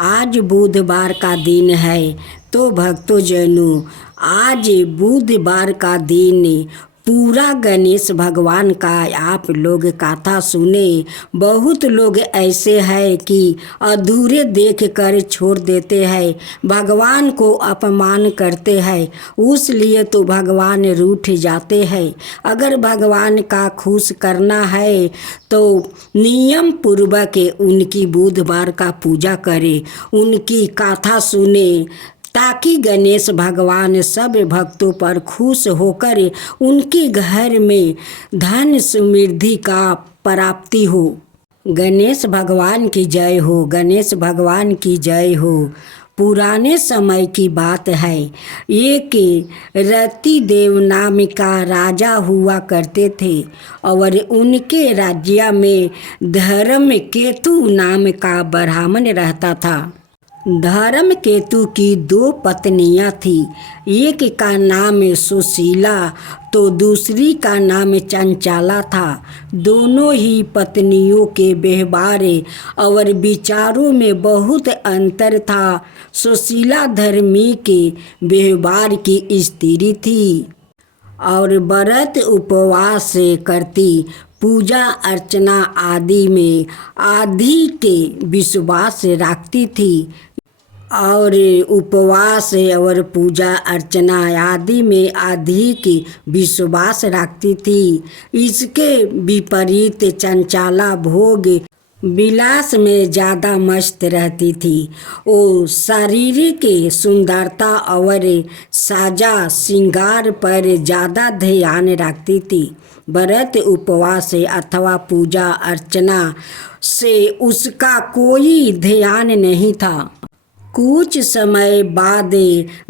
आज बुधवार का दिन है तो भक्तजनों, आज बुधवार का दिन पूरा गणेश भगवान का आप लोग कथा सुने। बहुत लोग ऐसे हैं कि अधूरे देख कर छोड़ देते हैं, भगवान को अपमान करते हैं, उसलिए तो भगवान रूठ जाते हैं। अगर भगवान का खुश करना है तो नियम पूर्वक उनकी बुधवार का पूजा करें, उनकी कथा सुने, ताकि गणेश भगवान सब भक्तों पर खुश होकर उनके घर में धन समृद्धि का प्राप्ति हो। गणेश भगवान की जय हो, गणेश भगवान की जय हो। पुराने समय की बात है, एक रतिदेव नाम का राजा हुआ करते थे और उनके राज्य में धर्मकेतु नाम का ब्राह्मण रहता था। धर्मकेतु की 2 पत्नियां थी, एक का नाम सुशीला तो दूसरी का नाम चंचला था। दोनों ही पत्नियों के व्यवहार और विचारों में बहुत अंतर था। सुशीला धर्मी के व्यवहार की स्त्री थी और व्रत उपवास करती, पूजा अर्चना आदि में अधिक विश्वास रखती थी और उपवास और पूजा अर्चना आदि में अधिक विश्वास रखती थी। इसके विपरीत चंचला भोग विलास में ज़्यादा मस्त रहती थी। वो शारीरिक सुंदरता और साजा श्रृंगार पर ज़्यादा ध्यान रखती थी। व्रत उपवास अथवा पूजा अर्चना से उसका कोई ध्यान नहीं था। कुछ समय बाद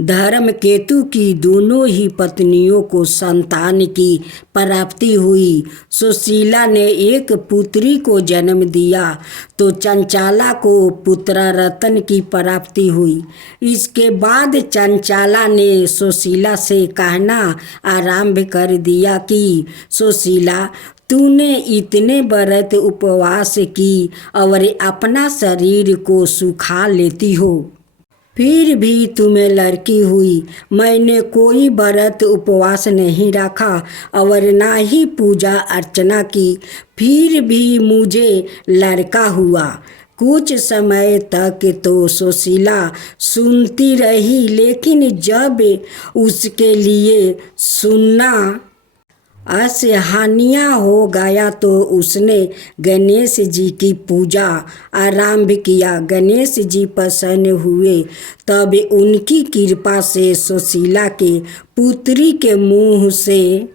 धर्मकेतु की दोनों ही पत्नियों को संतान की प्राप्ति हुई। सुशीला ने एक पुत्री को जन्म दिया तो चंचला को पुत्र रत्न की प्राप्ति हुई। इसके बाद चंचला ने सुशीला से कहना आरंभ कर दिया कि सुशीला, तूने इतने व्रत उपवास की और अपना शरीर को सुखा लेती हो, फिर भी तुम्हें लड़की हुई। मैंने कोई व्रत उपवास नहीं रखा और ना ही पूजा अर्चना की, फिर भी मुझे लड़का हुआ। कुछ समय तक तो सुशीला सुनती रही, लेकिन जब उसके लिए सुनना असहनीय हो गया तो उसने गणेश जी की पूजा आरंभ किया। गणेश जी प्रसन्न हुए, तब उनकी कृपा से सुशीला के पुत्री के मुंह से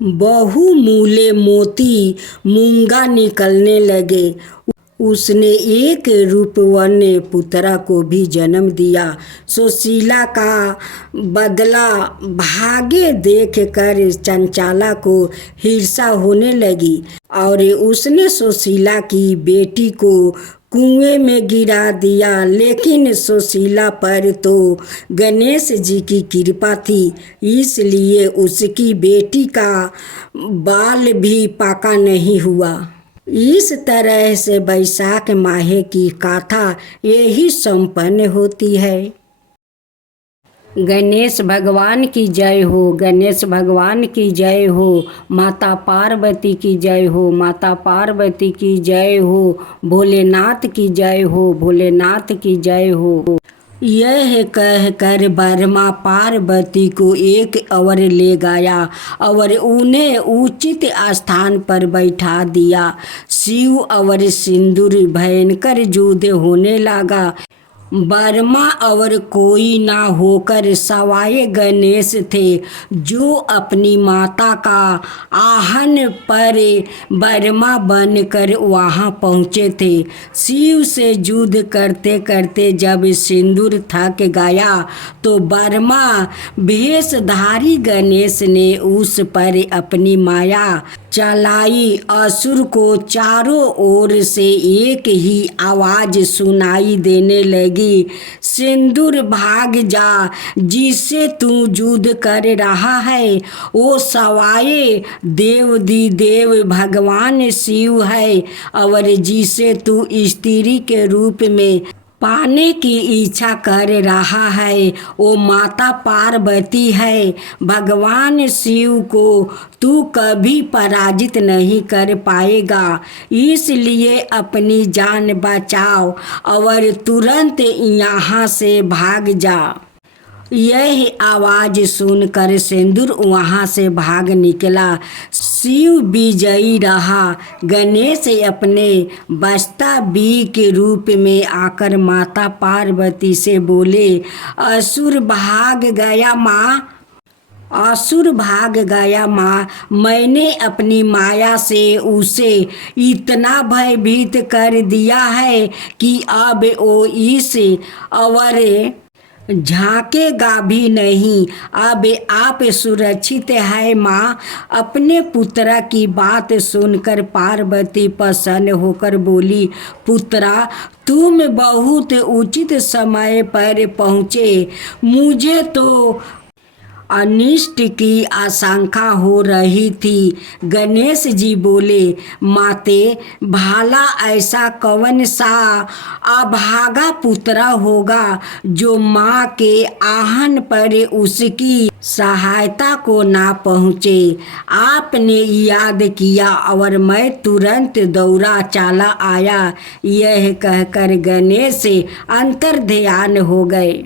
बहुमूल्य मोती मूंगा निकलने लगे। उसने एक रूपवान पुत्र को भी जन्म दिया। सुशीला का बदला भाग्य देखकर चंचला को ईर्ष्या होने लगी और उसने सुशीला की बेटी को कुएं में गिरा दिया। लेकिन सुशीला पर तो गणेश जी की कृपा थी, इसलिए उसकी बेटी का बाल भी पाका नहीं हुआ। इस तरह से वैशाख माह की कथा यही संपन्न होती है। गणेश भगवान की जय हो, गणेश भगवान की जय हो। माता पार्वती की जय हो, माता पार्वती की जय हो। भोलेनाथ की जय हो, भोलेनाथ की जय हो। यह कहकर ब्रह्मा पार्वती को एक ओर ले गया और उन्हें उचित स्थान पर बैठा दिया। शिव और सिंदूर भयंकर युद्ध होने लगा। ब्रह्मा और कोई ना होकर सवाए गणेश थे, जो अपनी माता का आहन पर ब्रह्मा बनकर वहां पहुँचे थे। शिव से युद्ध करते करते जब सिंदूर थक गया तो ब्रह्मा भेषधारी गणेश ने उस पर अपनी माया चलाई। असुर को चारों ओर से एक ही आवाज सुनाई देने लगी, सिंदूर भाग जा, जिससे तू युद्ध कर रहा है वो सवाए देव भगवान शिव है और जिसे तू स्त्री के रूप में पाने की इच्छा कर रहा है वो माता पार्वती है। भगवान शिव को तू कभी पराजित नहीं कर पाएगा, इसलिए अपनी जान बचाओ और तुरंत यहाँ से भाग जा। यह आवाज़ सुनकर सिंदूर वहाँ से भाग निकला। शिव विजयी रहा। गणेश अपने बस्ता बी के रूप में आकर माता पार्वती से बोले, असुर भाग गया माँ, असुर भाग गया माँ। मैंने अपनी माया से उसे इतना भयभीत कर दिया है कि अब वो इस और झांकेगा भी नहीं। अब आप सुरक्षित है माँ। अपने पुत्र की बात सुनकर पार्वती प्रसन्न होकर बोली, पुत्रा तुम बहुत उचित समय पर पहुँचे। मुझे तो अनिष्ट की आशंका हो रही थी। गणेश जी बोले, माते भाला ऐसा कौन सा अभागा पुत्र होगा जो माँ के आहन पर उसकी सहायता को ना पहुँचे। आपने याद किया और मैं तुरंत दौड़ा चला आया। यह कहकर गणेश अंतर्ध्यान हो गए।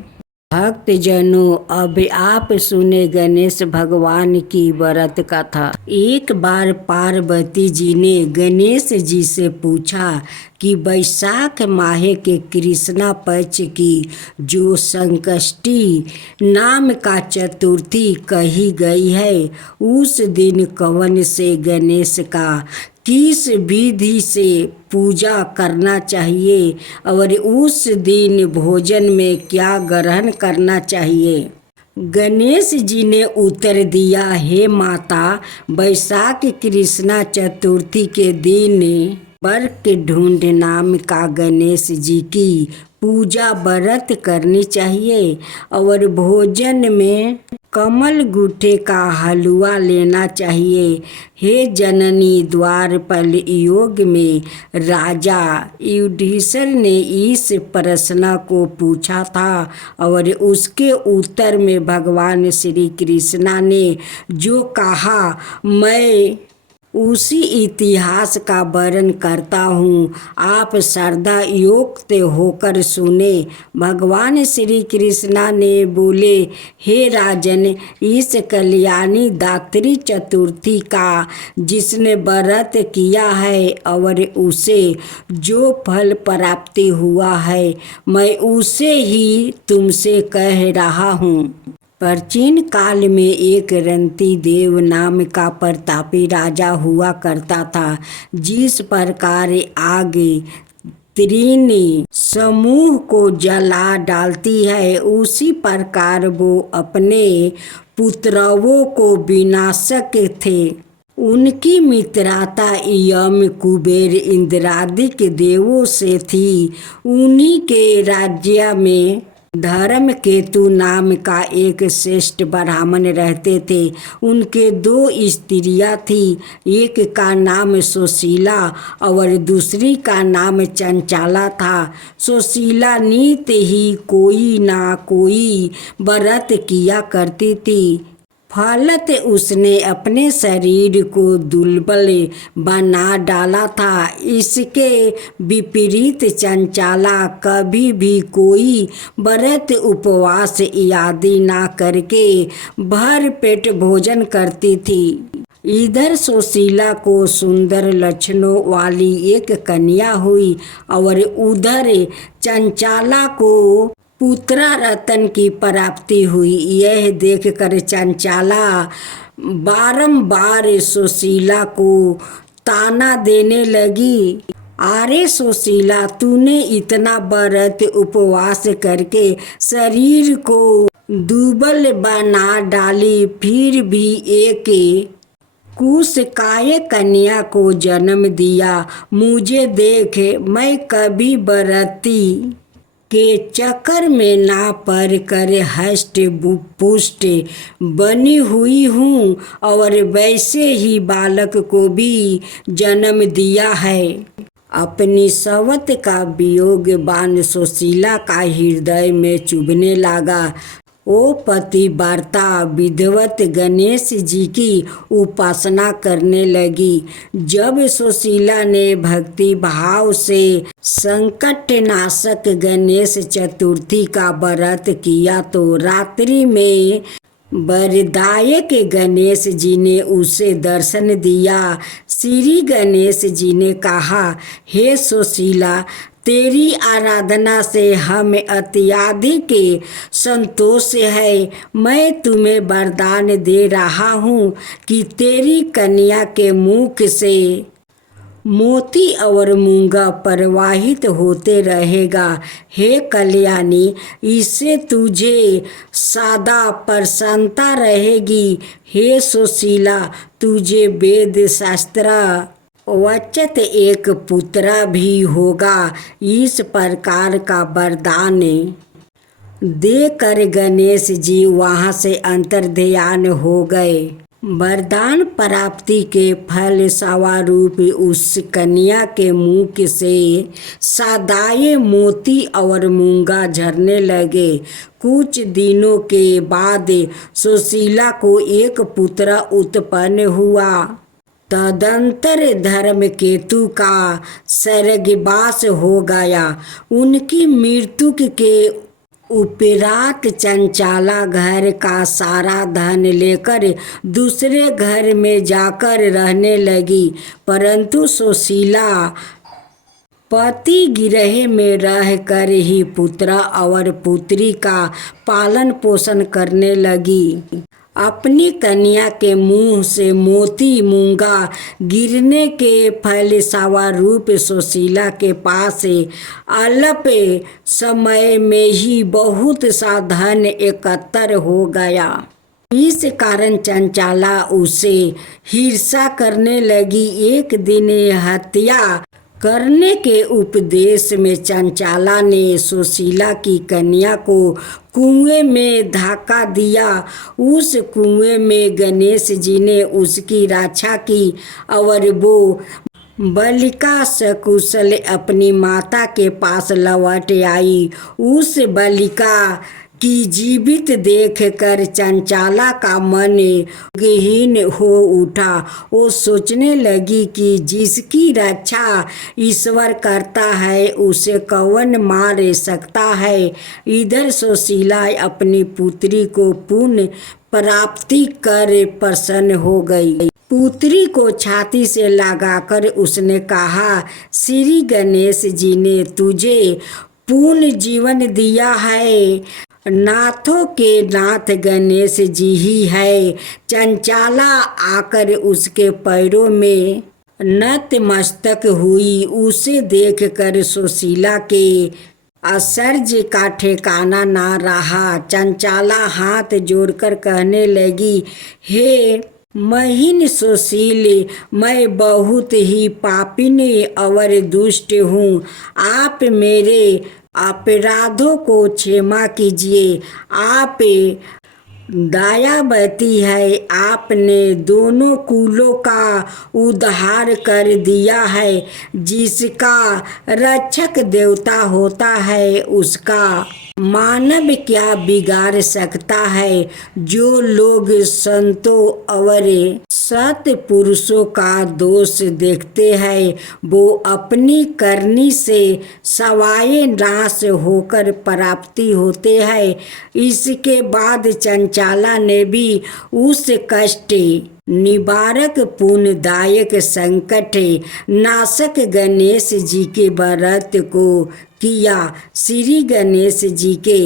भक्त जनों, अब आप सुने गणेश भगवान की व्रत कथा। एक बार पार्वती जी ने गणेश जी से पूछा कि वैशाख माह के कृष्णा पक्ष की जो संकष्टी नाम का चतुर्थी कही गई है, उस दिन कौन से गणेश का किस विधि से पूजा करना चाहिए और उस दिन भोजन में क्या ग्रहण करना चाहिए। गणेश जी ने उत्तर दिया, हे माता, वैशाख कृष्णा चतुर्थी के दिन बर्क ढूंढ नाम का गणेश जी की पूजा व्रत करनी चाहिए और भोजन में कमल गुट्टे का हलवा लेना चाहिए। हे जननी, द्वारपाल योग में राजा युधिष्ठिर ने इस प्रश्न को पूछा था और उसके उत्तर में भगवान श्री कृष्ण ने जो कहा, मैं उसी इतिहास का वर्णन करता हूँ। आप श्रद्धा युक्त होकर सुने। भगवान श्री कृष्ण ने बोले, हे राजन, इस कल्याणी दात्री चतुर्थी का जिसने व्रत किया है और उसे जो फल प्राप्ति हुआ है, मैं उसे ही तुमसे कह रहा हूँ। प्राचीन काल में एक रंती देव नाम का प्रतापी राजा हुआ करता था। जिस प्रकार आग तीन समूह को जला डालती है, उसी प्रकार वो अपने पुत्रों को विनाशक थे। उनकी मित्रता यम, कुबेर, इंद्रादि देवों से थी। उन्हीं के राज्य में धर्म केतु नाम का एक श्रेष्ठ ब्राह्मण रहते थे। उनके दो स्त्रियां थी, एक का नाम सुशीला और दूसरी का नाम चंचला था। सुशीला नित्य ही कोई ना कोई व्रत किया करती थी, फलत उसने अपने शरीर को दुर्बल बना डाला था। इसके विपरीत चंचला कभी भी कोई व्रत उपवास आदि ना करके भर पेट भोजन करती थी। इधर सुशीला को सुंदर लक्षणों वाली एक कन्या हुई और उधर चंचला को पुत्र रतन की प्राप्ति हुई। यह देखकर चंचला बारंबार सुशीला को ताना देने लगी, अरे सुशीला, तूने इतना व्रत उपवास करके शरीर को दुर्बल बना डाली, फिर भी एक कुशकाय कन्या को जन्म दिया। मुझे देख, मैं कभी व्रती के चक्कर में ना पड़ कर हष्ट पुष्ट बनी हुई हूँ और वैसे ही बालक को भी जन्म दिया है। अपनी सवत का वियोग बाण सुशीला का हृदय में चुभने लगा। वो पतिव्रता विधिवत गणेश जी की उपासना करने लगी। जब सुशीला ने भक्ति भाव से संकटनाशक गणेश चतुर्थी का व्रत किया तो रात्रि में वरदायक गणेश जी ने उसे दर्शन दिया। श्री गणेश जी ने कहा, हे सुशीला, तेरी आराधना से हमें अत्यधिक संतोष है। मैं तुम्हें वरदान दे रहा हूँ कि तेरी कन्या के मुख से मोती और मूंगा प्रवाहित होते रहेगा। हे कल्याणी, इससे तुझे सदा प्रसन्नता रहेगी। हे सुशीला, तुझे वेद शास्त्र वचत एक पुत्र भी होगा। इस प्रकार का वरदान देकर गणेश जी वहाँ से अंतर्ध्यान हो गए। वरदान प्राप्ति के फल स्वरूप उस कन्या के मुख से सदाए मोती और मूंगा झरने लगे। कुछ दिनों के बाद सुशीला को एक पुत्र उत्पन्न हुआ। तदंतर धर्मकेतु का स्वर्गवास हो गया। उनकी मृत्यु के उपरांत चंचला घर का सारा धन लेकर दूसरे घर में जाकर रहने लगी, परंतु सुशीला पति गृह में रहकर ही पुत्र और पुत्री का पालन पोषण करने लगी। अपनी कन्या के मुंह से मोती मूंगा गिरने के फल स्वरूप सुशीला के पास अल्प समय में ही बहुत सा धन एकत्र हो गया। इस कारण चंचला उसे ईर्ष्या करने लगी। एक दिन हत्या करने के उपदेश में चंचला ने सुशीला की कन्या को कुएं में धक्का दिया। उस कुएं में गणेश जी ने उसकी रक्षा की और वो बालिका सकुशल अपनी माता के पास लौट आई। उस बालिका की जीवित देखकर चंचला का मन हीन हो उठा। वो सोचने लगी कि जिसकी रक्षा ईश्वर करता है उसे कौन मार सकता है। इधर सुशीला अपनी पुत्री को पुण्य प्राप्ति कर प्रसन्न हो गई। पुत्री को छाती से लगाकर उसने कहा, श्री गणेश जी ने तुझे पूर्ण जीवन दिया है। नाथों के नाथ गणेश जी ही है। चंचला आकर उसके पैरों में नतमस्तक हुई। उसे देखकर सुशीला के आश्चर्य का ठिकाना ना रहा। चंचला हाथ जोड़कर कहने लगी, हे महीन सुशील, मैं बहुत ही पापिनी और दुष्ट हूँ। आप मेरे अपराधों को क्षमा कीजिए। आप दयावती है। आपने दोनों कुलों का उद्धार कर दिया है। जिसका रक्षक देवता होता है उसका मानव क्या बिगाड़ सकता है। जो लोग संतों और सत पुरुषों का दोष देखते हैं वो अपनी करनी से सवाए नाश होकर प्राप्ति होते हैं। इसके बाद चंचला ने भी उस कष्ट निवारक पुण्यदायक संकट नाशक गणेश जी के व्रत को किया। श्री गणेश जी के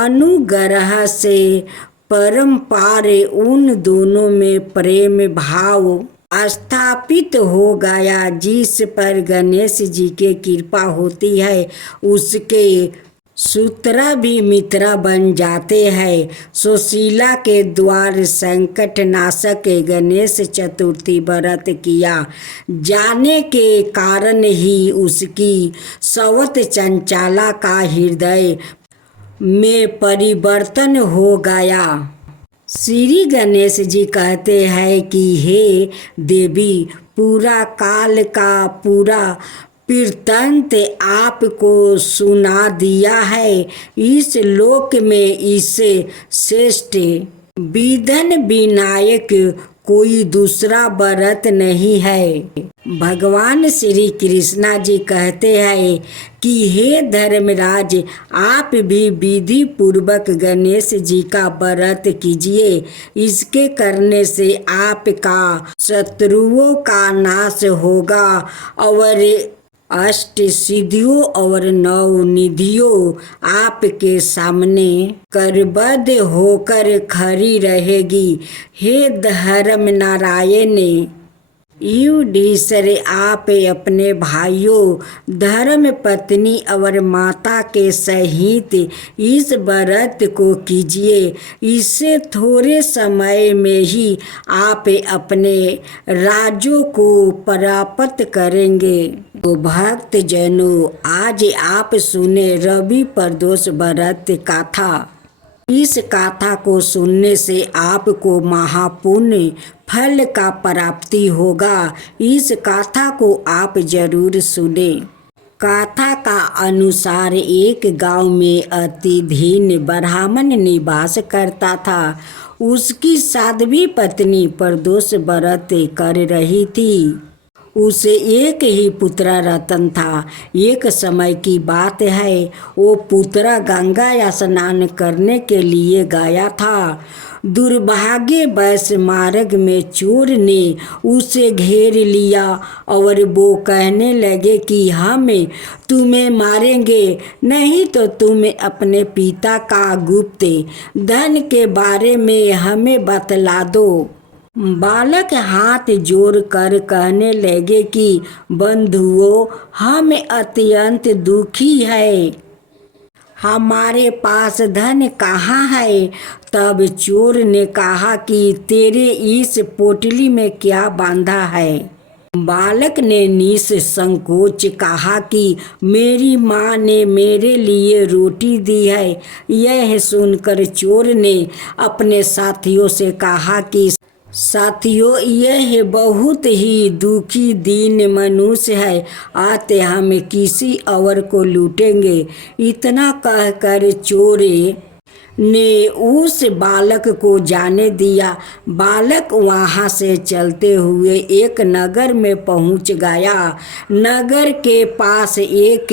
अनुग्रह से परम्पार उन दोनों में प्रेम भाव स्थापित हो गया। जिस पर गणेश जी के कृपा होती है उसके सूत्र भी मित्र बन जाते हैं। सुशीला के द्वार संकट नाशक गणेश चतुर्थी व्रत किया जाने के कारण ही उसकी सवत चंचला का हृदय में परिवर्तन हो गया। श्री गणेश जी कहते हैं कि हे देवी, पूरा काल का पूरा वृत्तांत आपको सुना दिया है। इस लोक में इससे श्रेष्ठ विधन विनायक कोई दूसरा व्रत नहीं है। भगवान श्री कृष्णा जी कहते हैं कि हे धर्मराज, आप भी विधि पूर्वक गणेश जी का व्रत कीजिए। इसके करने से आपका शत्रुओं का नाश होगा और अष्ट सिद्धियों और नौ निधियों आपके सामने करबद्ध होकर खड़ी रहेगी। हे धर्म नारायण युधिष्ठिर, आप अपने भाइयों, धर्म पत्नी और माता के सहित इस व्रत को कीजिए। इससे थोड़े समय में ही आप अपने राज्यों को प्राप्त करेंगे। तो भक्त जनों, आज आप सुने रवि प्रदोष व्रत कथा। इस कथा को सुनने से आपको महापुण्य फल का प्राप्ति होगा। इस कथा को आप जरूर सुने। कथा का अनुसार एक गांव में अति धीन ब्राह्मण निवास करता था। उसकी साध्वी पत्नी प्रदोष व्रत कर रही थी। उसे एक ही पुत्र रतन था। एक समय की बात है, वो पुत्र गंगा स्नान करने के लिए गया था। दुर्भाग्यवश मार्ग में चोर ने उसे घेर लिया और वो कहने लगे कि हम तुम्हें मारेंगे, नहीं तो तुम अपने पिता का गुप्त धन के बारे में हमें बतला दो। बालक हाथ जोड़ कर कहने लगे कि बंधुओं, हम अत्यंत दुखी है, हमारे पास धन कहाँ है। तब चोर ने कहा कि तेरे इस पोटली में क्या बांधा है। बालक ने निसंकोच कहा कि मेरी माँ ने मेरे लिए रोटी दी है। यह सुनकर चोर ने अपने साथियों से कहा कि साथियों, यह बहुत ही दुखी दीन मनुष्य है, आते हम किसी और को लूटेंगे। इतना कहकर चोर ने उस बालक को जाने दिया। बालक वहाँ से चलते हुए एक नगर में पहुँच गया। नगर के पास एक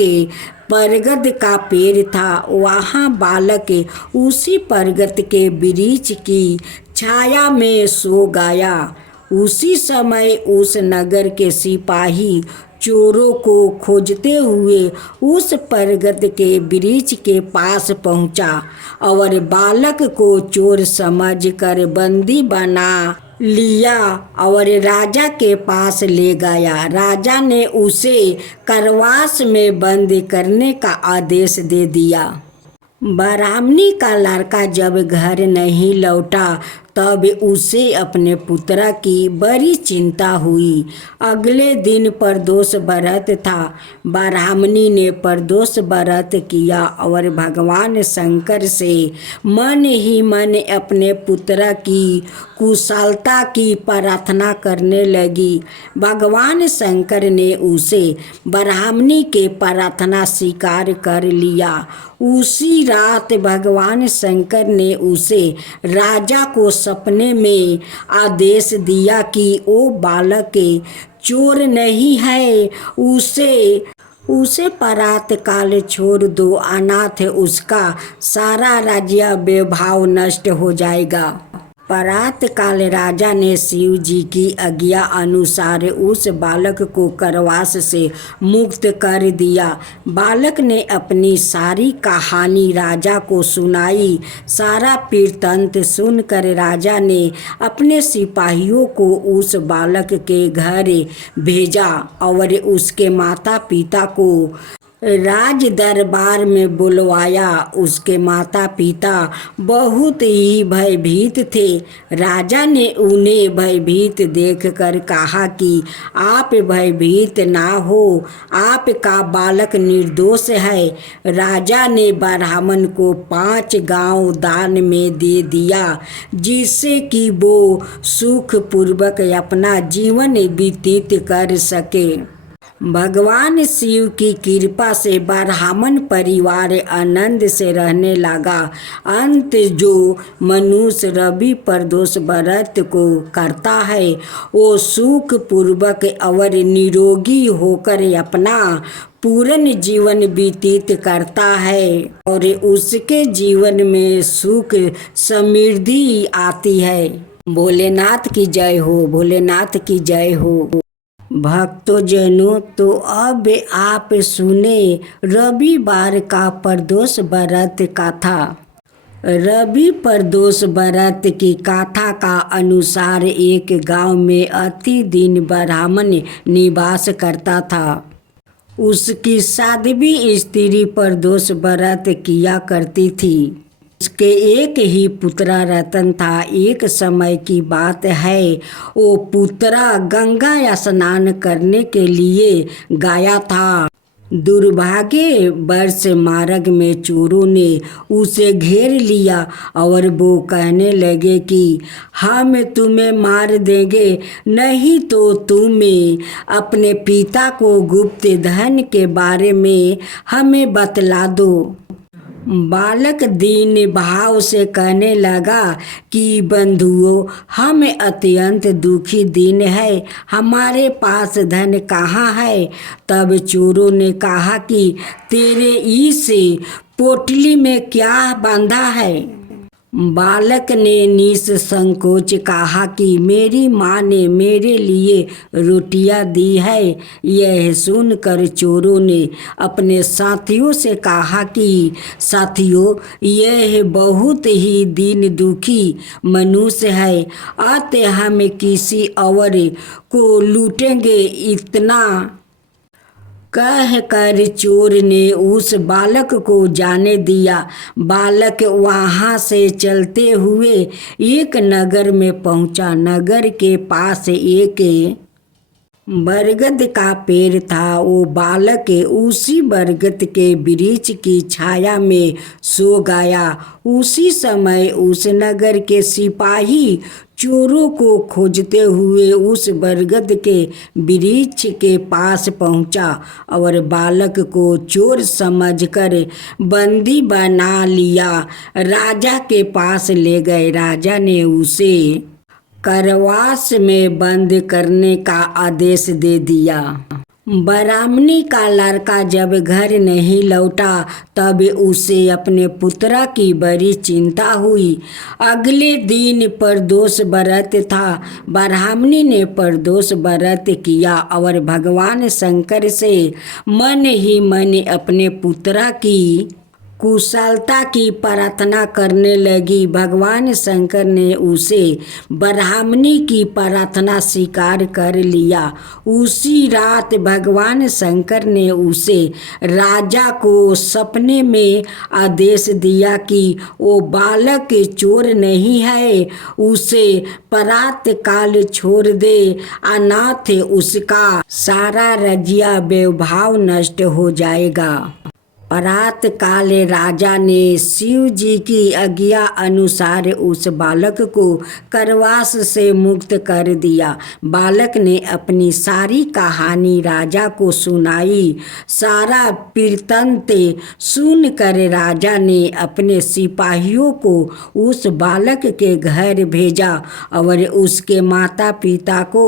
बरगद का पेड़ था। वहाँ बालक उसी बरगद के वृक्ष की छाया में सो गया। उसी समय उस नगर के सिपाही चोरों को खोजते हुए उस बरगद के वृक्ष के पास पहुंचा और बालक को चोर समझकर बंदी बना लिया और राजा के पास ले गया। राजा ने उसे कारावास में बंद करने का आदेश दे दिया। ब्राह्मणी का लड़का जब घर नहीं लौटा तब उसे अपने पुत्र की बड़ी चिंता हुई। अगले दिन प्रदोष व्रत था। ब्राह्मणी ने प्रदोष व्रत किया और भगवान शंकर से मन ही मन अपने पुत्र की कुशलता की प्रार्थना करने लगी। भगवान शंकर ने उसे ब्राह्मणी के प्रार्थना स्वीकार कर लिया। उसी रात भगवान शंकर ने उसे राजा को सपने में आदेश दिया कि वो बालक चोर नहीं है, उसे प्रातः काल छोड़ दो, अनाथ उसका सारा राज्य वैभव नष्ट हो जाएगा। प्रातः काल राजा ने शिव जी की आज्ञा अनुसार उस बालक को कारावास से मुक्त कर दिया। बालक ने अपनी सारी कहानी राजा को सुनाई। सारा वृत्तांत सुनकर राजा ने अपने सिपाहियों को उस बालक के घर भेजा और उसके माता पिता को राज दरबार में बुलवाया। उसके माता पिता बहुत ही भयभीत थे। राजा ने उन्हें भयभीत देखकर कहा कि आप भयभीत ना हो, आपका बालक निर्दोष है। राजा ने ब्राह्मण को 5 गांव दान में दे दिया, जिससे कि वो सुखपूर्वक अपना जीवन व्यतीत कर सके। भगवान शिव की कृपा से ब्राह्मण परिवार आनंद से रहने लगा। अंत जो मनुष्य रवि प्रदोष व्रत को करता है वो सुख पूर्वक और निरोगी होकर अपना पूर्ण जीवन व्यतीत करता है और उसके जीवन में सुख समृद्धि आती है। भोलेनाथ की जय हो, भोलेनाथ की जय हो। भक्तजनों, तो अब आप सुने रविवार का प्रदोष व्रत कथा। रवि प्रदोष व्रत की कथा का अनुसार एक गांव में अति दिन ब्राह्मण निवास करता था। उसकी साध्वी स्त्री प्रदोष व्रत किया करती थी। उसके एक ही पुत्रा रतन था। एक समय की बात है, वो पुत्रा गंगा स्नान करने के लिए गया था। दुर्भाग्यवश मार्ग में चोरों ने उसे घेर लिया और वो कहने लगे कि हम तुम्हें मार देंगे, नहीं तो तुम्हें अपने पिता को गुप्त धन के बारे में हमें बतला दो। बालक दीन भाव से कहने लगा कि बंधुओं, हम अत्यंत दुखी दिन है, हमारे पास धन कहाँ है। तब चोरों ने कहा कि तेरे इस पोटली में क्या बांधा है। बालक ने निसंकोच कहा कि मेरी माँ ने मेरे लिए रोटियां दी है। यह सुनकर चोरों ने अपने साथियों से कहा कि साथियों, यह बहुत ही दीन दुखी मनुष्य है, अतः हम किसी और को लूटेंगे। इतना कहकर चोर ने उस बालक को जाने दिया। बालक वहाँ से चलते हुए एक नगर में पहुँचा। नगर के पास एक बरगद का पेड़ था। वो बालक उसी बरगद के वृक्ष की छाया में सो गया। उसी समय उस नगर के सिपाही चोरों को खोजते हुए उस बरगद के वृक्ष के पास पहुंचा और बालक को चोर समझकर बंदी बना लिया। राजा के पास ले गए। राजा ने उसे कारावास में बंद करने का आदेश दे दिया। ब्राह्मणी का लड़का जब घर नहीं लौटा तब उसे अपने पुत्र की बड़ी चिंता हुई। अगले दिन प्रदोष व्रत था। ब्राह्मणी ने प्रदोष व्रत किया और भगवान शंकर से मन ही मन अपने पुत्र की कुशलता की प्रार्थना करने लगी। भगवान शंकर ने उसे ब्राह्मणी की प्रार्थना स्वीकार कर लिया। उसी रात भगवान शंकर ने उसे राजा को सपने में आदेश दिया कि वो बालक चोर नहीं है, उसे प्रात काल छोड़ दे, अनाथ उसका सारा रजिया वैभव नष्ट हो जाएगा। प्रात काल राजा ने शिव जी की आज्ञा अनुसार उस बालक को कारावास से मुक्त कर दिया। बालक ने अपनी सारी कहानी राजा को सुनाई। सारा वृत्तांत सुनकर राजा ने अपने सिपाहियों को उस बालक के घर भेजा और उसके माता पिता को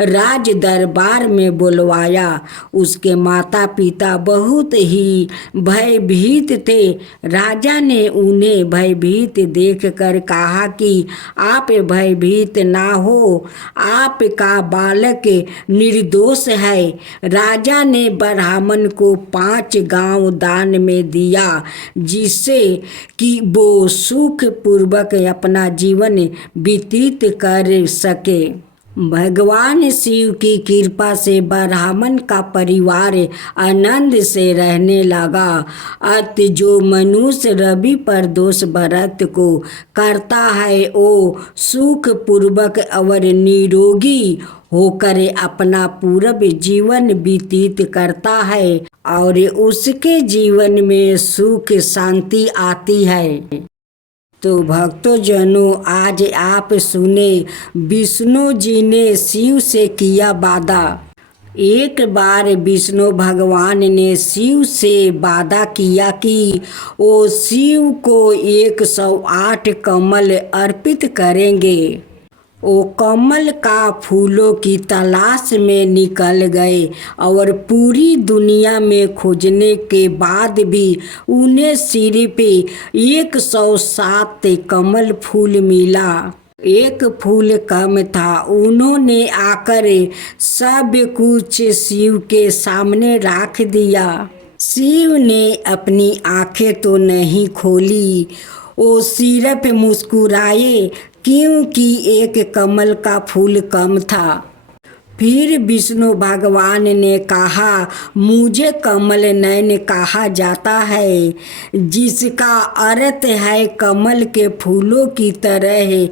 राज दरबार में बुलवाया। उसके माता पिता बहुत ही भयभीत थे। राजा ने उन्हें भयभीत देखकर कहा कि आप भयभीत ना हो, आपका बालक निर्दोष है। राजा ने ब्राह्मण को 5 गांव दान में दिया जिससे कि वो सुख पूर्वक अपना जीवन व्यतीत कर सके। भगवान शिव की कृपा से ब्राह्मण का परिवार आनंद से रहने लगा। अत जो मनुष्य रवि प्रदोष व्रत को करता है वो सुख पूर्वक और निरोगी होकर अपना पूर्ण जीवन व्यतीत करता है और उसके जीवन में सुख शांति आती है। तो भक्तजनों, आज आप सुने विष्णु जी ने शिव से किया वादा एक बार विष्णु भगवान ने शिव से वादा किया कि वो शिव को 108 कमल अर्पित करेंगे। वो कमल का फूलों की तलाश में निकल गए और पूरी दुनिया में खोजने के बाद भी उन्हें सिर्फ 107 कमल फूल मिला। एक फूल कम था। उन्होंने आकर सब कुछ शिव के सामने रख दिया। शिव ने अपनी आंखें तो नहीं खोली, वो सिर्फ मुस्कुराए क्योंकि एक कमल का फूल कम था। फिर विष्णु भगवान ने कहा, मुझे कमल नयन कहा जाता है, जिसका अर्थ है कमल के फूलों की तरह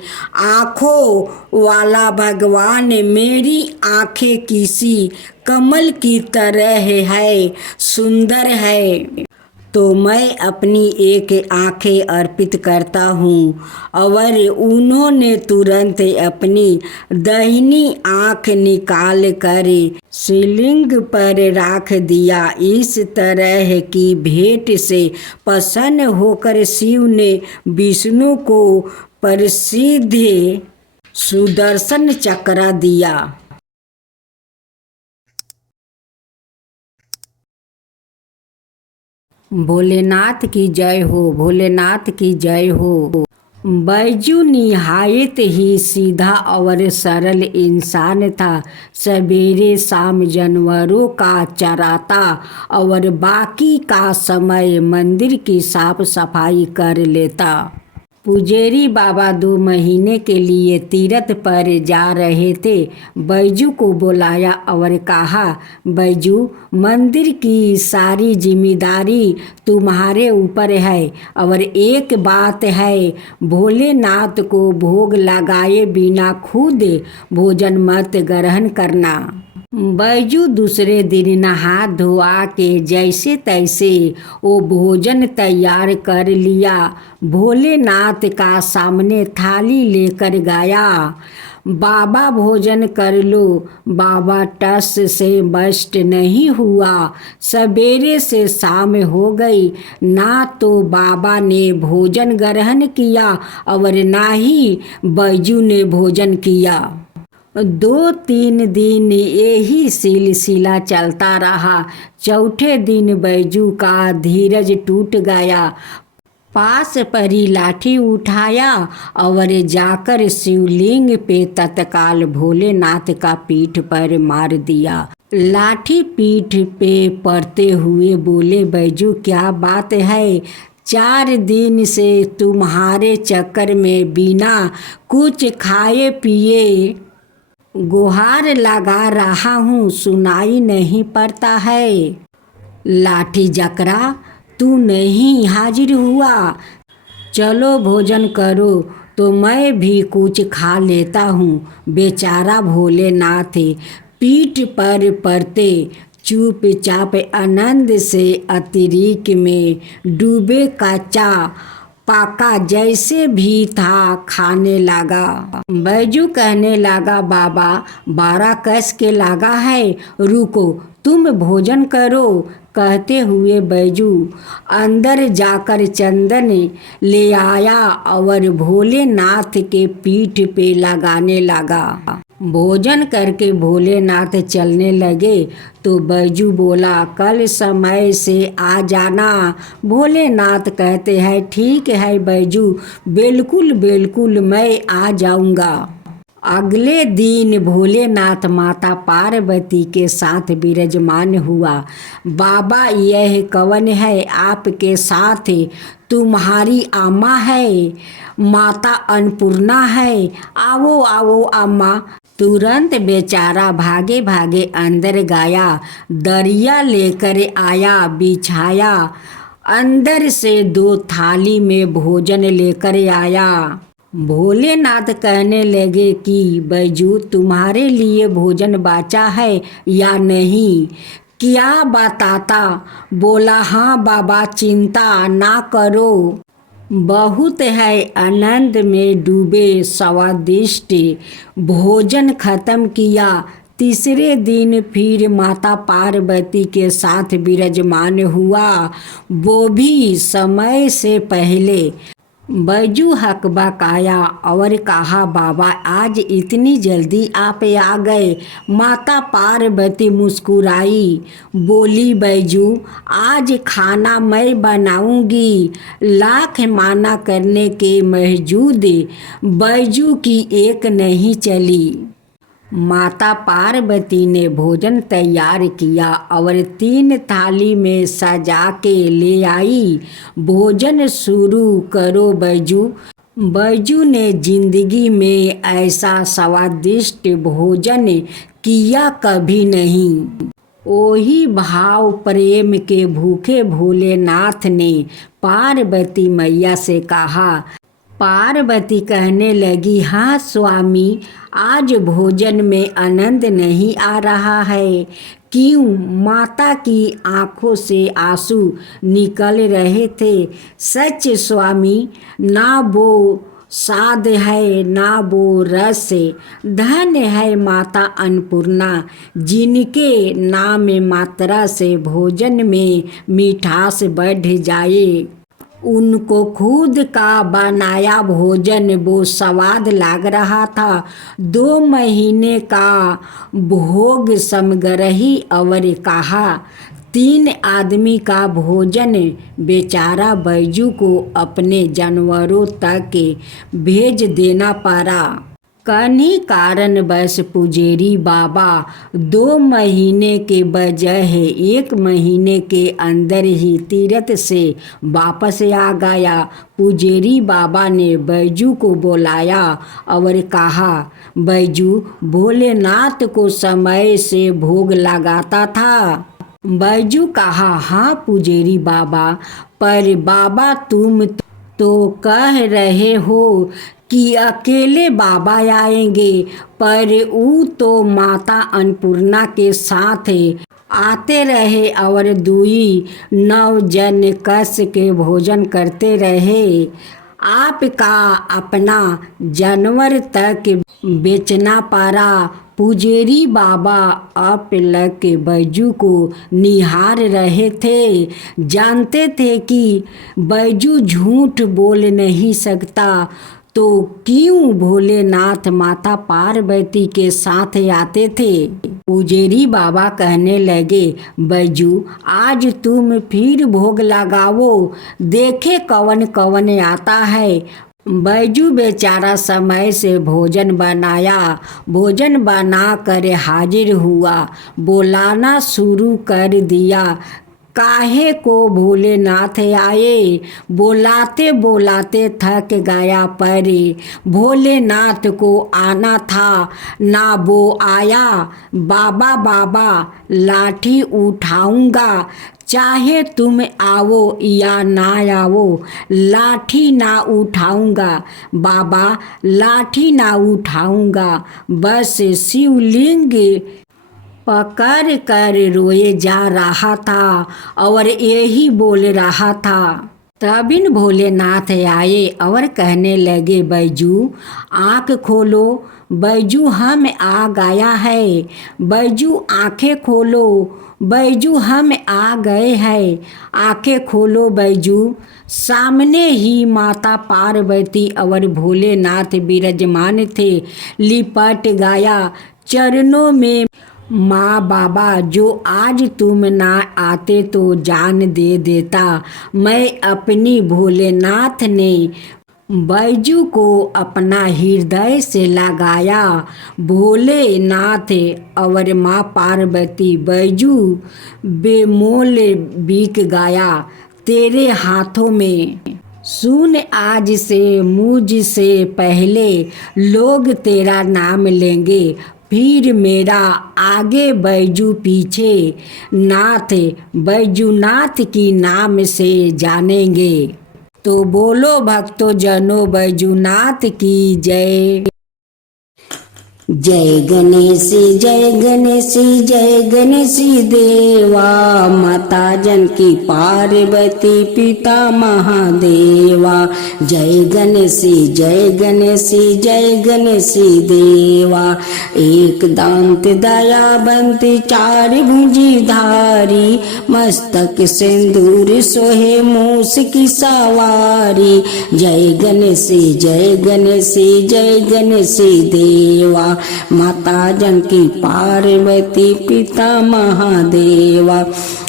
आँखों वाला भगवान। मेरी आँखें किसी कमल की तरह है, सुंदर है, तो मैं अपनी एक आँखें अर्पित करता हूँ। और उन्होंने तुरंत अपनी दाहिनी आँख निकाल कर शिवलिंग पर रख दिया। इस तरह की भेंट से प्रसन्न होकर शिव ने विष्णु को प्रसिद्ध सुदर्शन चक्र दिया। भोलेनाथ की जय हो, भोलेनाथ की जय हो। बैजू निहायत ही सीधा और सरल इंसान था। सवेरे शाम जानवरों का चराता और बाकी का समय मंदिर की साफ सफाई कर लेता। पुजारी बाबा 2 महीने के लिए तीर्थ पर जा रहे थे। बैजू को बुलाया और कहा, बैजू, मंदिर की सारी जिम्मेदारी तुम्हारे ऊपर है और एक बात है, भोलेनाथ को भोग लगाए बिना खुद भोजन मत ग्रहण करना। बैजू दूसरे दिन नहा धोआ के जैसे तैसे वो भोजन तैयार कर लिया। भोलेनाथ का सामने थाली लेकर गया। बाबा भोजन कर लो। बाबा टस से बस्ट नहीं हुआ। सवेरे से शाम हो गई, ना तो बाबा ने भोजन ग्रहण किया और ना ही बैजू ने भोजन किया। 2-3 दिन यही सिलसिला चलता रहा। चौथे दिन बैजू का धीरज टूट गया। पास परी लाठी उठाया और जाकर शिवलिंग पे तत्काल भोलेनाथ का पीठ पर मार दिया। लाठी पीठ पे पड़ते हुए बोले, बैजू क्या बात है, 4 दिन से तुम्हारे चक्कर में बिना कुछ खाए पिए गुहार लगा रहा हूँ, सुनाई नहीं पड़ता है। लाठी जकरा, तू नहीं हाजिर हुआ, चलो भोजन करो तो मैं भी कुछ खा लेता हूँ। बेचारा भोलेनाथ पीठ पर पड़ते चुपचाप आनंद से अतिरिक्त में डूबे कच्चा पाका जैसे भी था खाने लगा। बैजू कहने लगा, बाबा 12 कस के लगा है, रुको तुम भोजन करो। कहते हुए बैजू अंदर जाकर चंदन ले आया और भोलेनाथ के पीठ पे लगाने लगा। भोजन करके भोलेनाथ चलने लगे तो बैजू बोला, कल समय से आ जाना। भोलेनाथ कहते हैं, ठीक है बैजू, बिल्कुल बिल्कुल मैं आ जाऊंगा। अगले दिन भोलेनाथ माता पार्वती के साथ विराजमान हुआ। बाबा, यह कौन है आपके साथ? तुम्हारी अम्मा है, माता अन्नपूर्णा है। आओ आओ अम्मा। तुरंत बेचारा भागे भागे अंदर गया, दरिया लेकर आया, बिछाया। अंदर से 2 थाली में भोजन लेकर आया। भोलेनाथ कहने लगे कि बैजू, तुम्हारे लिए भोजन बचा है या नहीं? क्या बताता? बोला, हाँ बाबा, चिंता ना करो, बहुत है। आनंद में डूबे स्वादिष्ट भोजन खत्म किया। तीसरे दिन फिर माता पार्वती के साथ विराजमान हुआ, वो भी समय से पहले। बैजू हकबकाया और कहा, बाबा आज इतनी जल्दी आप आ गए। माता पार्वती मुस्कुराई, बोली, बैजू आज खाना मैं बनाऊंगी। लाख माना करने के बावजूद बैजू की एक नहीं चली। माता पार्वती ने भोजन तैयार किया और 3 थाली में सजा के ले आई। भोजन शुरू करो बैजू। बैजू ने जिंदगी में ऐसा स्वादिष्ट भोजन किया कभी नहीं। ओही भाव प्रेम के भूखे भोलेनाथ ने पार्वती मैया से कहा। पार्वती कहने लगी, हाँ स्वामी, आज भोजन में आनंद नहीं आ रहा है। क्यों? माता की आंखों से आंसू निकल रहे थे। सच स्वामी, ना वो स्वाद है ना वो रस। धन है माता अन्नपूर्णा, जिनके नाम मात्रा से भोजन में मिठास बढ़ जाए। उनको खुद का बनाया भोजन वो स्वाद लग रहा था। 2 महीने का भोग समग्रही और कहा। 3 आदमी का भोजन बेचारा बैजू को अपने जानवरों तक भेज देना पड़ा। कन्ही कारण बस पुजेरी बाबा 2 महीने के बजाय 1 महीने के अंदर ही तीर्थ से वापस आ गया। पुजेरी बाबा ने बैजू को बुलाया और कहा, बैजू भोलेनाथ को समय से भोग लगाता था। बैजू कहा, हाँ पुजेरी बाबा, पर बाबा तुम तो कह रहे हो कि अकेले बाबा आएंगे, पर वो तो माता अन्नपूर्णा के साथ आते रहे और 2 जन कस के भोजन करते रहे। आपका अपना जानवर तक बेचना पड़ा। पुजेरी बाबा आप लग के बैजू को निहार रहे थे। जानते थे कि बैजू झूठ बोल नहीं सकता, तो क्यों भोलेनाथ माता पार्वती के साथ आते थे। पुजेरी बाबा कहने लगे, बैजू आज तुम फिर भोग लगाओ, देखे कवन कवन आता है। बैजू बेचारा समय से भोजन बनाया। भोजन बना कर हाजिर हुआ, बुलाना शुरू कर दिया। काहे को भोलेनाथ आए। बुलाते बुलाते थक गया, पर भोलेनाथ को आना था, ना वो आया। बाबा बाबा लाठी उठाऊंगा, चाहे तुम आओ या ना आओ, लाठी ना उठाऊंगा। बाबा लाठी ना उठाऊंगा, बस शिवलिंग पकड़ कर रोए जा रहा था और यही बोल रहा था। तबिन भोलेनाथ आए और कहने लगे, बैजू आँख खोलो। बैजू हम आ गया है। बैजू आँखें खोलो। बैजू हम आ गए हैं। आँखें खोलो बैजू। सामने ही माता पार्वती और भोलेनाथ विराजमान थे। लिपट गया चरणों में। माँ बाबा, जो आज तुम ना आते तो जान दे देता। मैं अपनी भोलेनाथ ने बैजू को अपना हृदय से लगाया। भोलेनाथ और माँ पार्वती, बैजू बेमोल बिक गया तेरे हाथों में। सुन, आज से मुझ से पहले लोग तेरा नाम लेंगे, फिर मेरा आगे बैजू पीछे नाथ, बैजूनाथ की नाम से जानेंगे। तो बोलो भक्तों जनों, बैजूनाथ की जय। जय गणेश जय गणेश जय गणेश देवा, माता जानकी पार्वती पिता महादेवा। जय गणेश जय गणेश जय गणेश देवा, एक दांत दयावंत चार भुजी धारी, मस्तक सिंदूर सोहे मूस की सवारी। जय गणेश जय गणेश जय गणेश देवा, माता जानकी पार्वती पिता महादेवा।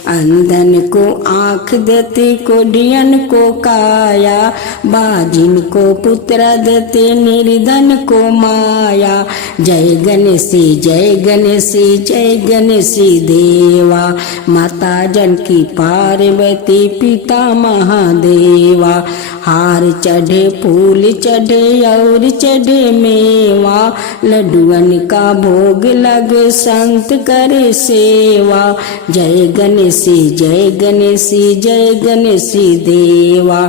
अंधन को आँख देते, कोढ़ियन को काया, बाजिन को पुत्र देते, निर्धन को माया। जय गणेश जय गणेश जय गणेश देवा, माता जानकी पार्वती पिता महादेवा। हार चढ़े फूल चढ़े और चढ़े मेवा, लड्डुअन का भोग लगे संत करे सेवा। जय गणेश जय गणेश जय गणेश देवा,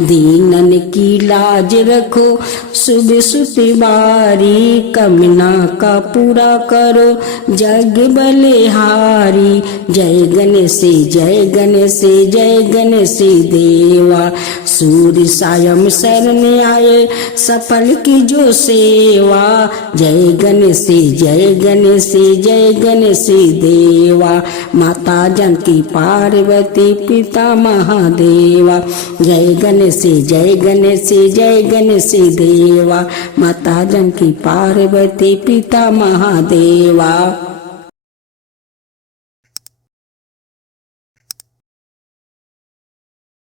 दीनन की लाज रखो सुबह सुती बारी, कमना का पूरा करो जग बलिहारी। जय गणेश जय गणेश जय गणेश देवा, सूर्य सायं शरण आए सफल की जो सेवा। जय गणेश जय गणेश जय गणेश देवा, माता जानकी पार्वती पिता महादेवा। जय गणेश जय गणेश जय गणेश देवा, माता जानकी पार्वती पिता महादेवा।